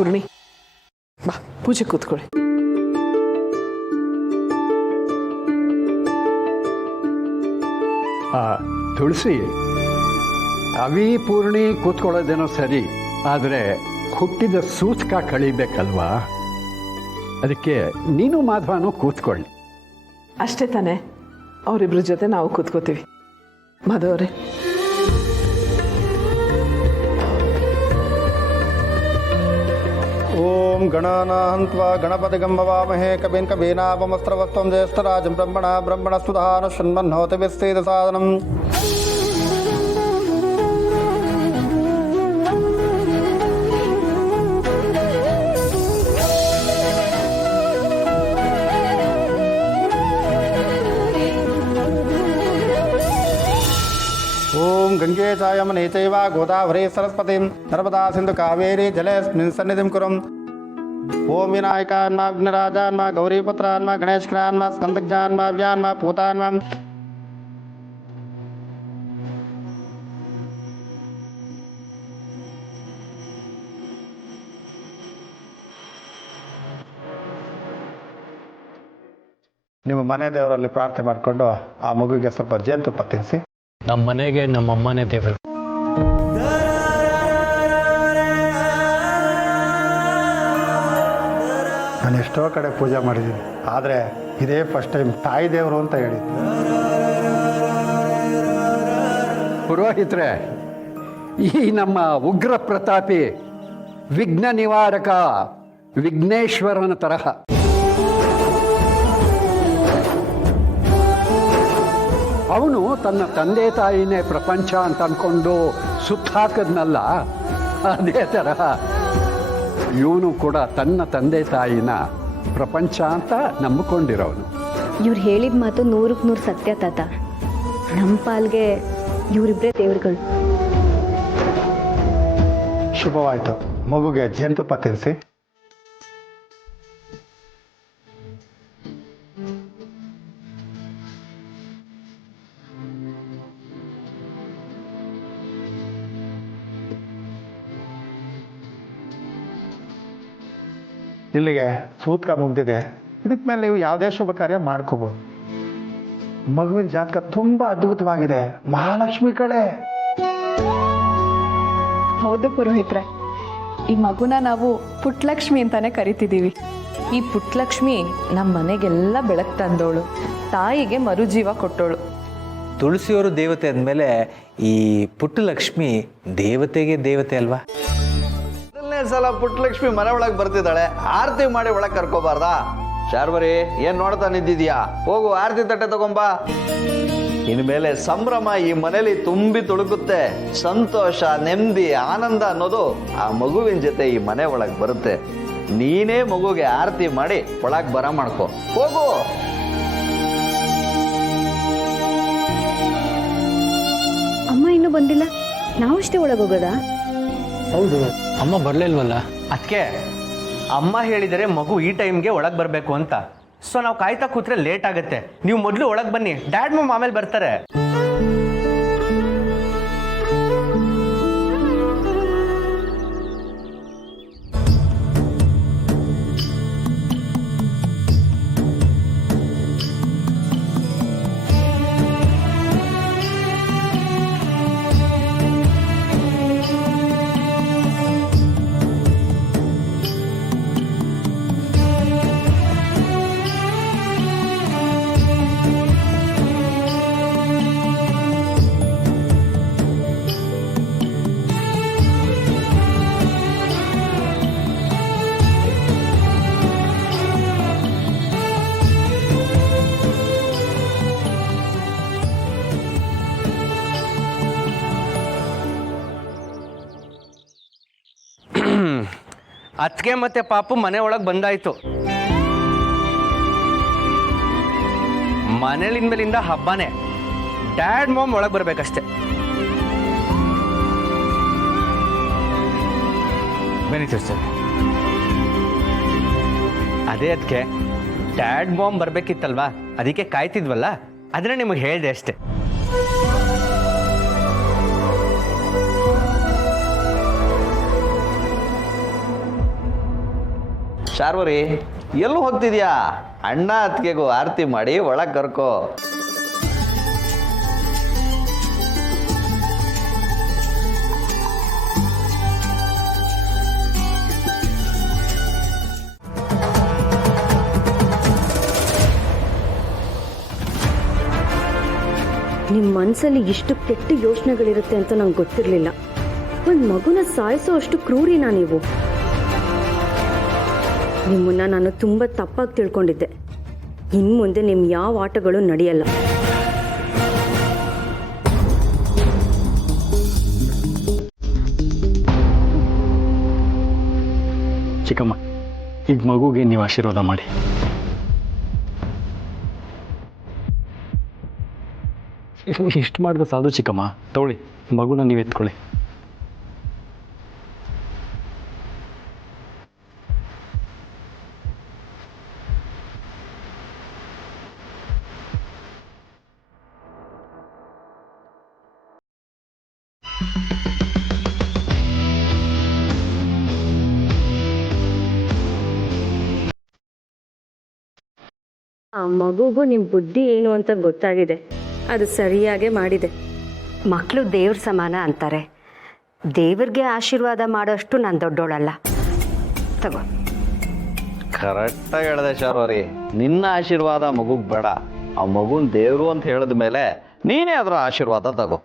ಪೂರ್ಣಿ, ಬಾ ಪೂಜೆ ಕೂತ್ಕೊಳ್ಳಿ. ತುಳಸಿ, ಅವಿ ಪೂರ್ಣಿ ಕೂತ್ಕೊಳ್ಳೋದೇನೋ ಸರಿ, ಆದರೆ ಹುಟ್ಟಿದ ಸೂತಕ ಕಳಿಬೇಕಲ್ವಾ? ಅದಕ್ಕೆ ನೀನು ಮಾಧವನೂ ಕೂತ್ಕೊಳ್ಳಿ. ಅಷ್ಟೇ ತಾನೇ, ಅವರಿಬ್ಬರ ಜೊತೆ ನಾವು ಕೂತ್ಕೋತೀವಿ. ಮಾಧವರೇ, ಓಂ ಗಣಾನಾಹಂತ್ವಾ ಗಣಪತಿಗಂ ಭವಾಮಹೇ ಕವಿಂ ಕವೀನಾಪಮಸ್ತ್ರವಸ್ತ್ವಂ ಜ್ಯೇಷ್ಠರಾಜಂ ಬ್ರಹ್ಮಣಸ್ಪುಧಾನ ಶೃಣ್ವನ್ನೋತಿ ವಿಸ್ತೇದ ಸಾಧನಂ. ಓಂ ಗಂಗೆ ಚಾಯಮನೆ ಚೈವ ಗೋದಾವರಿ ಸರಸ್ವತಿ ನರ್ಮದಾ ಸಿಂಧು ಕಾವೇರಿ ಜಲೇಸ್ಮಿನ್ ಸನ್ನಿಧಿಂ ಕುರುಂ. ಓಂ ವಿನಾಯಕಾನ್ಮ ವಿಘ್ನರಾಜಾನ್ಮ ಗೌರೀಪುತ್ರಾನ್ಮ ಗಣೇಶಕರಾನ್ಮ ಸ್ಕಂದಜ್ಞಾನ್ಮ ವ್ಯಾನ್ಮ ಪೂತಾನ್ಮ. ನಿಮ್ಮ ಮನೆ ದೇವರಲ್ಲಿ ಪ್ರಾರ್ಥನೆ ಮಾಡಿಕೊಂಡು ಆ ಮಗುವಿಗೆ ಸ್ವಲ್ಪ ಜೇನುತುಪ್ಪ ತಿನ್ನಿಸಿ. ನಮ್ಮ ಮನೆಗೆ ನಮ್ಮ ಅಮ್ಮನೇ ದೇವರು. ನಾನು ಎಷ್ಟೋ ಕಡೆ ಪೂಜೆ ಮಾಡಿದ್ದೀನಿ, ಆದರೆ ಇದೇ ಫಸ್ಟ್ ಟೈಮ್ ತಾಯಿ ದೇವರು ಅಂತ ಹೇಳಿದ್ದು. ಪುರೋಹಿತರೆ, ಈ ನಮ್ಮ ಉಗ್ರ ಪ್ರತಾಪಿ ವಿಘ್ನ ನಿವಾರಕ ವಿಘ್ನೇಶ್ವರನ ತರಹ. ಅವನು ತನ್ನ ತಂದೆ ತಾಯಿನೇ ಪ್ರಪಂಚ ಅಂತ ಅಂದ್ಕೊಂಡು ಸುತ್ತಾಕದ್ನಲ್ಲ, ಅದೇ ತರಹ ಇವನು ಕೂಡ ತನ್ನ ತಂದೆ ತಾಯಿನ ಪ್ರಪಂಚ ಅಂತ ನಂಬಿಕೊಂಡಿರೋನು. ಇವ್ರು ಹೇಳಿದ ಮಾತು 100ಕ್ಕೆ 100 ಸತ್ಯ ತಾತ. ನಮ್ಮ ಪಾಲ್ಗೆ ಇವರಿಬ್ಬರೇ ದೇವರುಗಳು. ಶುಭವಾಯಿತು. ಮಗುಗೆ ಜೇನುತುಪ್ಪ ತಿನ್ನಿಸಿ. ಇಲ್ಲಿಗೆ ಸೂತ್ರ ಮುಗ್ದಿದೆ. ಇದಕ್ಕೆ ಮೇಲೆ ನೀವು ಯಾವುದೇ ಶುಭ ಕಾರ್ಯ ಮಾಡ್ಕೋಬೋದು. ಮಗುವಿನ ಜಾತಕ ತುಂಬಾ ಅದ್ಭುತವಾಗಿದೆ. ಮಹಾಲಕ್ಷ್ಮಿ ಕಡೆ. ಹೌದು ಪುರೋಹಿತ್ರೆ, ಈ ಮಗುನ ನಾವು ಪುಟ್ಟಲಕ್ಷ್ಮಿ ಅಂತಾನೆ ಕರಿತಿದ್ದೀವಿ. ಈ ಪುಟ್ಟಲಕ್ಷ್ಮಿ ನಮ್ಮ ಮನೆಗೆಲ್ಲ ಬೆಳಕು ತಂದೋಳು, ತಾಯಿಗೆ ಮರುಜೀವ ಕೊಟ್ಟೋಳು. ತುಳಸಿಯವರು ದೇವತೆ ಅಂದಮೇಲೆ ಈ ಪುಟ್ಟಲಕ್ಷ್ಮಿ ದೇವತೆಗೆ ದೇವತೆ ಅಲ್ವಾ? ಮೊದಲನೇ ಸಲ ಪುಟ್ಟಲಕ್ಷ್ಮಿ ಮನೆ ಒಳಗೆ ಬರ್ತಿದ್ದಾಳೆ, ಆರತಿ ಮಾಡಿ ಒಳಗೆ ಕರ್ಕೋಬಾರ್ದಾ? ಶಾರ್ವರಿ, ಏನ್ ನೋಡ್ತಾ ನಿಂತಿದ್ಯಾ? ಹೋಗು ಆರತಿ ತಟ್ಟೆ ತಗೊಂಬಾ. ಇನ್ಮೇಲೆ ಸಂಭ್ರಮ ಈ ಮನೇಲಿ ತುಂಬಿ ತುಳುಕುತ್ತೆ. ಸಂತೋಷ, ನೆಮ್ಮದಿ, ಆನಂದ ಅನ್ನೋದು ಆ ಮಗುವಿನ ಜೊತೆ ಈ ಮನೆ ಒಳಗೆ ಬರುತ್ತೆ. ನೀನೇ ಮಗುಗೆ ಆರತಿ ಮಾಡಿ ಒಳಗೆ ಬರ ಮಾಡ್ಕೋ. ಹೋಗು. ಅಮ್ಮ ಇನ್ನೂ ಬಂದಿಲ್ಲ, ನಾವಷ್ಟೇ ಒಳಗೋಗೋದಾ? ಹೌದು, ಅಮ್ಮ ಬರ್ಲಿಲ್ವಲ್ಲ. ಅದಕ್ಕೆ ಅಮ್ಮ ಹೇಳಿದರೆ ಮಗು ಈ ಟೈಮ್ಗೆ ಒಳಗೆ ಬರಬೇಕು ಅಂತ. ಸೊ ನಾವು ಕಾಯ್ತಾ ಕೂತ್ರೆ ಲೇಟ್ ಆಗುತ್ತೆ. ನೀವು ಮೊದಲು ಒಳಗೆ ಬನ್ನಿ, ಡ್ಯಾಡ್ ಮಮ್ ಆಮೇಲೆ ಬರ್ತಾರೆ. ಅದಕ್ಕೆ ಮತ್ತೆ ಪಾಪು ಮನೆ ಒಳಗೆ ಬಂದಾಯ್ತು. ಮನೇಲಿಂದಲಿಂದ ಹಬ್ಬನೇ. ಡ್ಯಾಡ್ ಮಾಮ್ ಒಳಗೆ ಬರ್ಬೇಕಷ್ಟೆ. ಬನ್ನಿ ಸರ್. ಅದೇ ಅದಕ್ಕೆ ಡ್ಯಾಡ್ ಮಾಮ್ ಬರ್ಬೇಕಿತ್ತಲ್ವಾ, ಅದಕ್ಕೆ ಕಾಯ್ತಿದ್ವಲ್ಲ, ಅದನ್ನ ನಿಮಗೆ ಹೇಳಿದೆ ಅಷ್ಟೆ. ಶಾರ್ವರಿ ಎಲ್ಲೂ ಹೋಗ್ತಿದ್ಯಾ? ಅಣ್ಣ ಅತ್ತಿಗೆಗೂ ಆರತಿ ಮಾಡಿ ಒಳಗೆ ಕರ್ಕೋ. ನಿಮ್ಮ ಮನಸ್ಸಲ್ಲಿ ಇಷ್ಟು ಕೆಟ್ಟ ಯೋಚನೆಗಳಿರುತ್ತೆ ಅಂತ ನಂಗೆ ಗೊತ್ತಿರಲಿಲ್ಲ. ಒಂದು ಮಗುನ ಸಾಯಿಸೋ ಅಷ್ಟು ಕ್ರೂರಿನಾ ನೀವು? ನಿಮ್ಮನ್ನ ನಾನು ತುಂಬ ತಪ್ಪಾಗಿ ತಿಳ್ಕೊಂಡಿದ್ದೆ. ಇನ್ನು ಮುಂದೆ ನಿಮ್ಮ ಯಾವ ಆಟಗಳು ನಡೆಯಲ್ಲ. ಚಿಕ್ಕಮ್ಮ, ಈಗ ಮಗುಗೆ ನೀವು ಆಶೀರ್ವಾದ ಮಾಡಿ. ಇಷ್ಟು ಮಾಡಿದ್ರೆ ಸಾಧು ಚಿಕ್ಕಮ್ಮ. ತಗೊಳ್ಳಿ, ಮಗುನ ನೀವು ಎತ್ಕೊಳ್ಳಿ. ಆ ಮಗುಗೂ ನಿಮ್ಮ ಬುದ್ಧಿ ಏನು ಅಂತ ಗೊತ್ತಾಗಿದೆ. ಅದು ಸರಿಯಾಗೇ ಮಾಡಿದೆ. ಮಕ್ಕಳು ದೇವ್ರ ಸಮಾನ ಅಂತಾರೆ. ದೇವ್ರಿಗೆ ಆಶೀರ್ವಾದ ಮಾಡೋಷ್ಟು ನಾನು ದೊಡ್ಡೋಳಲ್ಲ. ತಗೋ. ಕರೆಕ್ಟಾಗಿ ಹೇಳಿದೆ ಶಾರ್ವರಿ. ನಿನ್ನ ಆಶೀರ್ವಾದ ಮಗುಗೆ ಬೇಡ. ಆ ಮಗುನ ದೇವರು ಅಂತ ಹೇಳಿದ ಮೇಲೆ ನೀನೇ ಅದರ ಆಶೀರ್ವಾದ ತಗೋ.